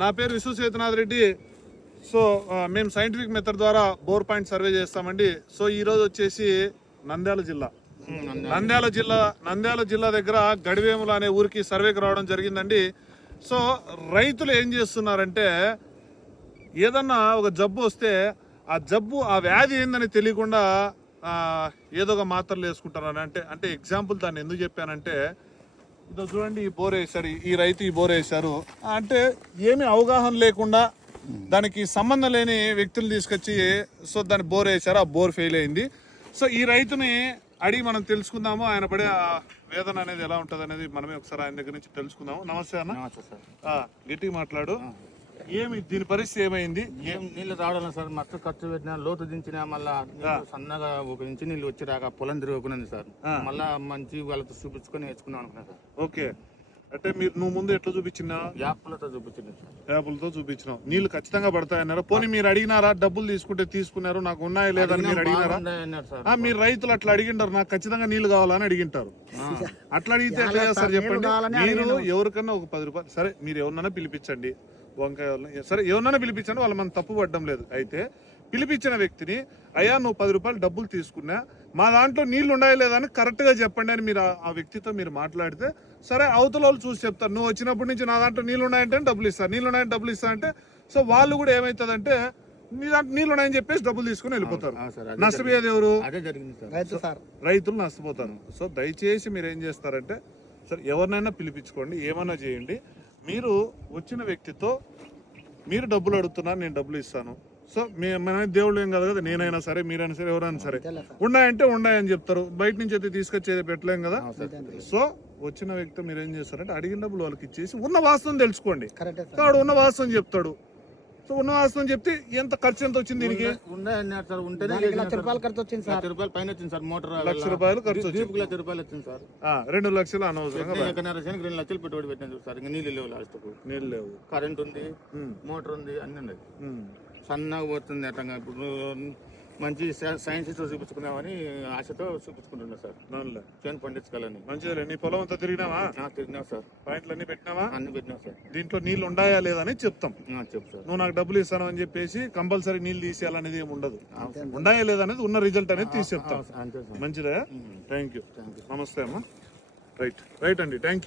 నా పేరు విశ్వ సేతునాథ్ రెడ్డి. సో మేము సైంటిఫిక్ మెథడ్ ద్వారా బోర్ పాయింట్ సర్వే చేస్తామండి. సో ఈరోజు వచ్చేసి నంద్యాల జిల్లా దగ్గర గడివేముల అనే ఊరికి సర్వేకి రావడం జరిగిందండి. సో రైతులు ఏం చేస్తున్నారంటే ఏదన్నా ఒక జబ్బు వస్తే ఆ వ్యాధి ఏందని తెలియకుండా ఏదో ఒక మాత్రలు వేసుకుంటారు. అంటే ఎగ్జాంపుల్ దాన్ని ఎందుకు చెప్పానంటే, ఇదో చూడండి, ఈ బోర్ వేశారు, ఈ రైతు ఈ బోర్ వేశారు అంటే ఏమీ అవగాహన లేకుండా దానికి సంబంధం లేని వ్యక్తులు తీసుకొచ్చి సో దాన్ని బోర్ వేశారు, ఆ బోర్ ఫెయిల్ అయింది. సో ఈ రైతుని అడిగి మనం తెలుసుకుందాము, ఆయన పడే వేదన అనేది ఎలా ఉంటుంది అనేది మనమే ఒకసారి ఆయన దగ్గర నుంచి తెలుసుకుందాము. నమస్తే అన్న. గట్టిగా మాట్లాడు. ఏమి దీని పరిస్థితి ఏమైంది? ఏం నీళ్ళు రావడం సార్, మస్తు ఖర్చు పెట్టినా, లోతు దించినా, మళ్ళా సన్నగా ఒక ఇంచు నీళ్ళు వచ్చి రాక పొలం తిరుగుకున్నది సార్. మళ్ళా మంచి వాళ్ళతో చూపించుకొని వేసుకున్నాం అనుకున్నా సార్. ఓకే, అంటే నువ్వు ముందు ఎట్లా చూపించినా? యాప్లతో చూపించింది సార్. యాప్లతో చూపించినావు. నీళ్లు ఖచ్చితంగా పడతాయన్నారు. పోనీ మీరు అడిగినారా? డబ్బులు తీసుకున్నారు, నాకు ఉన్నాయా లేదని మీరు అడిగినారా? మీరు రైతులు అట్లా అడిగింటారు, నాకు ఖచ్చితంగా నీళ్లు కావాలని అడిగింటారు. అట్లా అడిగితే ఎట్లా చేస్తారు చెప్పండి? మీరు ఎవరికన్నా ఒక 10 రూపాయలు, సరే మీరు ఎవరినైనా పిలిపించండి, వంకాయ సరే ఎవరినైనా పిలిపించండి, వాళ్ళు మనం తప్పు పడ్డం లేదు. అయితే పిలిపించిన వ్యక్తిని, అయ్యా నువ్వు 10 రూపాయలు డబ్బులు తీసుకున్నా, మా దాంట్లో నీళ్లు ఉన్నాయా లేదా అని కరెక్ట్గా చెప్పండి అని మీరు ఆ వ్యక్తితో మీరు మాట్లాడితే, సరే అవతల వాళ్ళు చూసి చెప్తారు, నువ్వు వచ్చినప్పటి నుంచి నా దాంట్లో నీళ్ళు ఉన్నాయంటే డబ్బులు ఇస్తారు, నీళ్ళు ఉన్నాయంటే డబ్బులు ఇస్తా అంటే, సో వాళ్ళు కూడా ఏమవుతుందంటే నీ దాంట్లో నీళ్ళు ఉన్నాయని చెప్పేసి డబ్బులు తీసుకుని వెళ్ళిపోతారు. నష్టపోయేది ఎవరు? రైతులు నష్టపోతారు. సో దయచేసి మీరు ఏం చేస్తారంటే, సరే ఎవరినైనా పిలిపించుకోండి, ఏమన్నా చేయండి. మీరు వచ్చిన వ్యక్తితో మీరు డబ్బులు అడుగుతున్నారు, నేను డబ్బులు ఇస్తాను. సో దేవుళ్ళు ఏం కాదు కదా, నేనైనా సరే మీరైనా సరే ఎవరైనా సరే ఉన్నాయంటే ఉన్నాయని చెప్తారు. బయట నుంచి అయితే తీసుకొచ్చేది పెట్టలేం కదా. సో వచ్చిన వ్యక్తి మీరు ఏం చేస్తారంటే అడిగిన డబ్బులు వాళ్ళకి ఇచ్చేసి ఉన్న వాస్తవం తెలుసుకోండి. వాడు ఉన్న వాస్తవం చెప్తాడు. సో ఉన్న వాస్తవం చెప్తే ఎంత ఖర్చు ఎంత వచ్చింది దీనికి? ₹1,00,000 ఖర్చు వచ్చింది సార్. ₹1,00,000 పైన వచ్చింది సార్. మోటార్ ₹1,00,000 ఖర్చు వచ్చింది. ₹1,00,000 వచ్చింది సార్. 2 లక్షలు అనవసరంగా. 2 లక్షలు పెట్టుబడి పెట్టాను సార్. ఇంకా నీళ్ళు లేవు, లాస్ట్ నీళ్ళు లేవు, కరెంట్ ఉంది, మోటార్ ఉంది, అన్ని ఉన్నాయి. సన్నగా పోతుంది అట్టంగా. ఇప్పుడు మంచి సైన్స్ చూపించుకున్నామని ఆశతో చూపించుకుంటున్నా సార్. చేను పండించుకోవాలని. మంచిగా నీ పొలం అంతా తిరిగినావా? తిరిగినా సార్. పాయింట్లు అన్ని పెట్టినావా? అన్ని పెట్టినా సార్. దీంట్లో నీళ్ళు ఉన్నాయా లేదని చెప్తాం. చెప్పు సార్. నువ్వు నాకు డబ్బులు ఇస్తాను అని చెప్పేసి కంపల్సరీ నీళ్ళు తీసేయాలనేది ఏమి ఉండదు. ఉన్నాయా లేదనేది ఉన్న రిజల్ట్ అనేది తీసి చెప్తాం. మంచిదా? Thank you. నమస్తే అమ్మా. రైట్ అండి, థ్యాంక్ యూ.